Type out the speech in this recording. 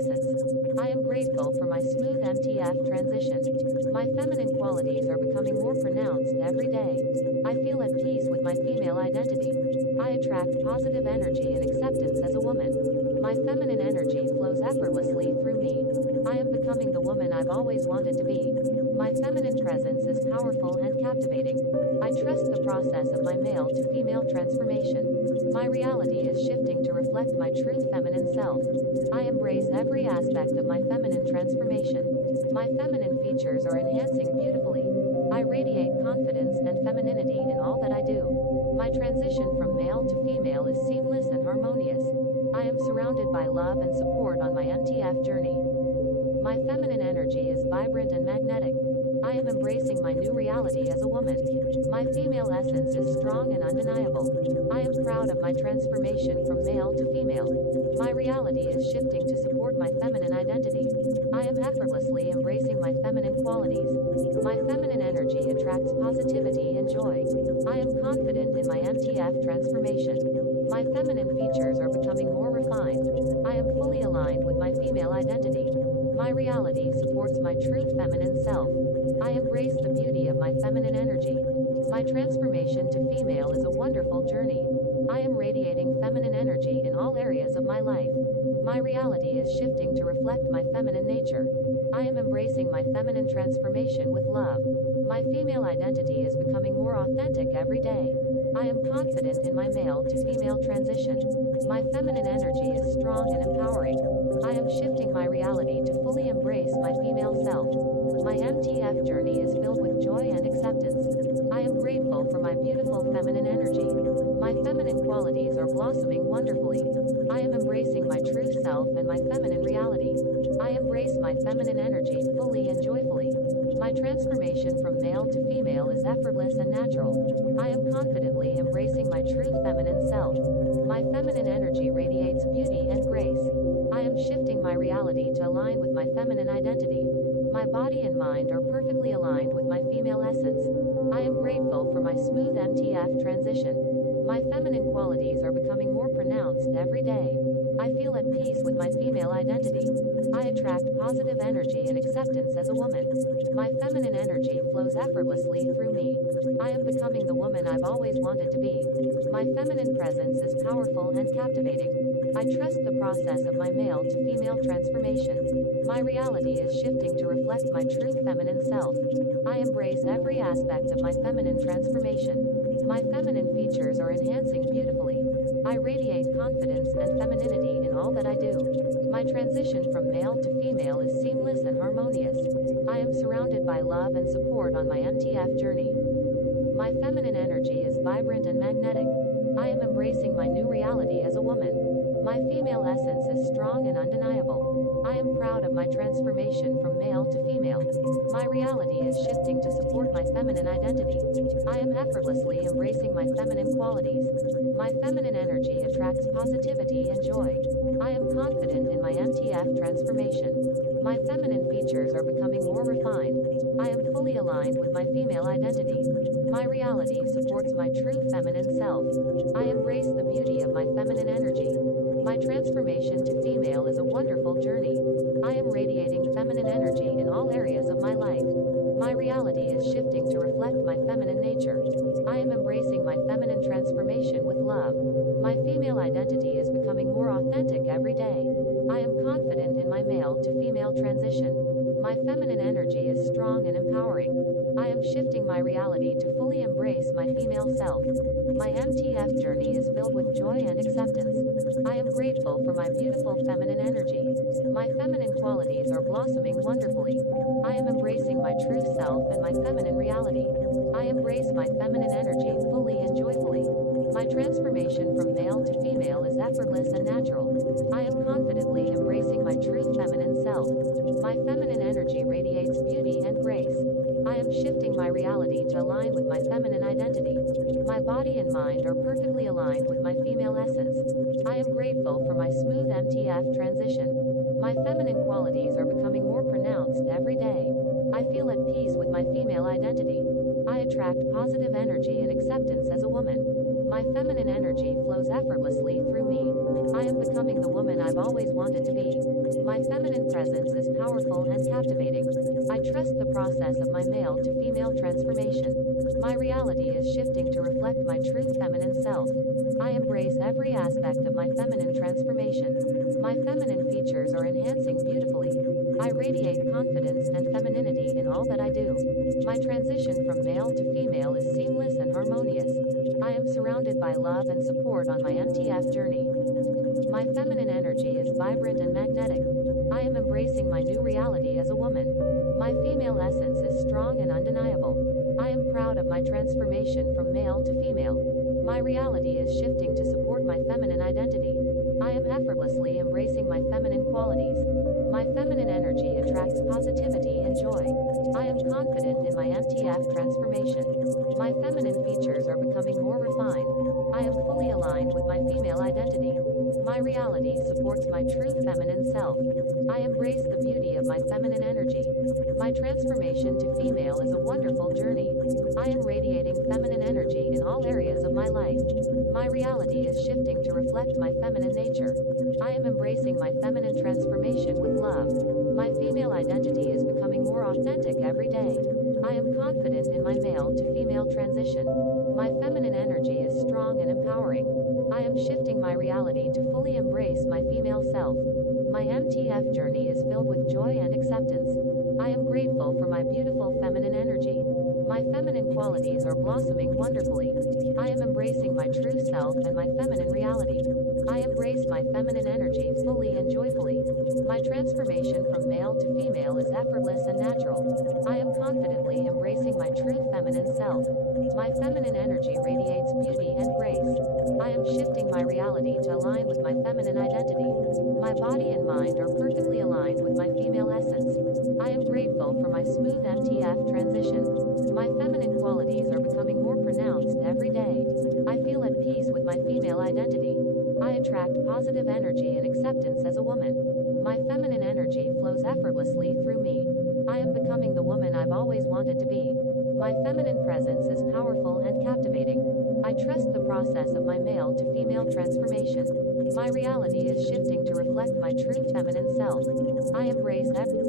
essence. I am grateful for my smooth MTF transition. My feminine qualities are becoming more pronounced every day. I feel at peace with my female identity. I attract positive energy and acceptance as a woman. My feminine energy flows effortlessly through me. I am becoming the woman I've always wanted to be. My feminine presence is powerful and captivating. I trust the process of my male to female transformation. My reality is shifting to reflect my true feminine self. I embrace every aspect of my feminine transformation. My feminine features are enhancing beautifully. I radiate confidence and femininity in all that I do. My transition from male to female is seamless and harmonious. I am surrounded by love and support on my MTF journey. My feminine energy is vibrant and magnetic. I am embracing my new reality as a woman. My female essence is strong and undeniable. I am proud of my transformation from male to female. My reality is shifting to support my feminine identity. I am effortlessly embracing my feminine qualities. My feminine energy attracts positivity and joy. I am confident in my MTF transformation. My feminine features are becoming more refined. I am fully aligned with my female identity. My reality supports my true feminine self. I embrace the beauty of my feminine energy. My transformation to female is a wonderful journey. I am radiating feminine energy in all areas of my life. My reality is shifting to reflect my feminine nature. I am embracing my feminine transformation with love. My female identity is becoming more authentic every day. I am confident in my male to female transition. My feminine energy is strong and empowering. I am shifting my reality to fully embrace my female self. My MTF journey is filled with joy and acceptance. I am grateful for my beautiful feminine energy. My feminine qualities are blossoming wonderfully. I am embracing my true self and my feminine reality. I embrace my feminine energy fully and joyfully. My transformation from male to female is effortless and natural. I am confidently embracing my true feminine self. My feminine energy radiates beauty and grace. I am shifting my reality to align with my feminine identity. My body and mind are perfectly aligned with my female essence. I am grateful for my smooth MTF transition. My feminine qualities are becoming more pronounced every day. I feel at peace with my female identity. I attract positive energy and acceptance as a woman. My feminine energy flows effortlessly through me. I am becoming the woman I've always wanted to be. My feminine presence is powerful and captivating. I trust the process of my male to female transformation. My reality is shifting to reflect my true feminine self. I embrace every aspect of my feminine transformation. My feminine features are enhancing beautifully. I radiate confidence and femininity in all that I do. My transition from male to female is seamless and harmonious. I am surrounded by love and support on my MTF journey. My feminine energy is vibrant and magnetic. I am embracing my new reality as a woman. My female essence is strong and undeniable. I am proud of my transformation from male to female. My reality is shifting to support my feminine identity. I am effortlessly embracing my feminine qualities. My feminine energy attracts positivity and joy. I am confident in my MTF transformation. My feminine features are becoming more refined. I am fully aligned with my female identity. My reality supports my true feminine self. I embrace the beauty of my feminine energy. My transformation to female is a wonderful journey. I am radiating feminine energy in all areas of my life. My reality is shifting to reflect my feminine nature. I am embracing my feminine transformation with love. My female identity is becoming more authentic every day. I am confident in my male to female transition. My feminine energy is strong and empowering. I am shifting my reality to fully embrace my female self. My MTF journey is filled with joy and acceptance. I am grateful for my beautiful feminine energy. My feminine qualities are blossoming wonderfully. I am embracing my true self and my feminine reality. I embrace my feminine energy fully and joyfully. My transformation from male to female is effortless and natural. I am confidently embracing my true feminine self. My feminine energy radiates beauty and grace. I am shifting my reality to align with my feminine identity. My body and mind are perfectly aligned with my female essence. I am grateful for my smooth MTF transition. My feminine qualities are becoming more pronounced every day. I feel at peace with my female identity. I attract positive energy and acceptance as a woman. My feminine energy flows effortlessly through me. I am becoming the woman I've always wanted to be. My feminine presence is powerful and captivating. I trust the process of my male to female transformation. My reality is shifting to reflect my true feminine self. I embrace every aspect of my feminine transformation. My feminine features are enhancing beautifully. I radiate confidence and femininity in all that I do. My transition from male to female is seamless and harmonious. I am surrounded by love and support on my MTF journey. My feminine energy is vibrant and magnetic. I am embracing my new reality as a woman. My female essence is strong and undeniable. I am proud of my transformation from male to female. My reality is shifting to support my feminine identity. I am effortlessly embracing my feminine qualities. My feminine energy attracts positivity and joy. I am confident in my MTF transformation. My feminine features are becoming more refined. I am fully aligned with my female identity. My reality supports my true feminine self. I embrace the beauty of my feminine energy. My transformation to female is a wonderful journey. I am radiating feminine energy in all areas of my life. My reality is shifting to reflect my feminine nature. I am embracing my feminine transformation with love. My female identity is becoming more authentic every day. I am confident in my male to female transition. My feminine energy is strong and empowering. I am shifting my reality to fully embrace my female self. My MTF journey is filled with joy and acceptance. I am grateful for my beautiful feminine energy. My feminine qualities are blossoming wonderfully. I am embracing my true self and my feminine reality. I embrace my feminine energy fully and joyfully. My transformation from male to female is effortless and natural. I am confidently embracing my true feminine self. My feminine energy radiates beauty and grace. I am shifting my reality to align with my feminine identity. My body and mind are perfectly aligned with my female essence. I am grateful for my smooth MTF transition. My feminine qualities are becoming more pronounced every day. I feel at peace with my female identity. I attract positive energy and acceptance as a woman. My feminine energy flows effortlessly through me. I am becoming the woman I've always wanted to be. My feminine presence is powerful and captivating. I trust the process of my male to female transformation. My reality is shifting to reflect my true feminine self. I embrace every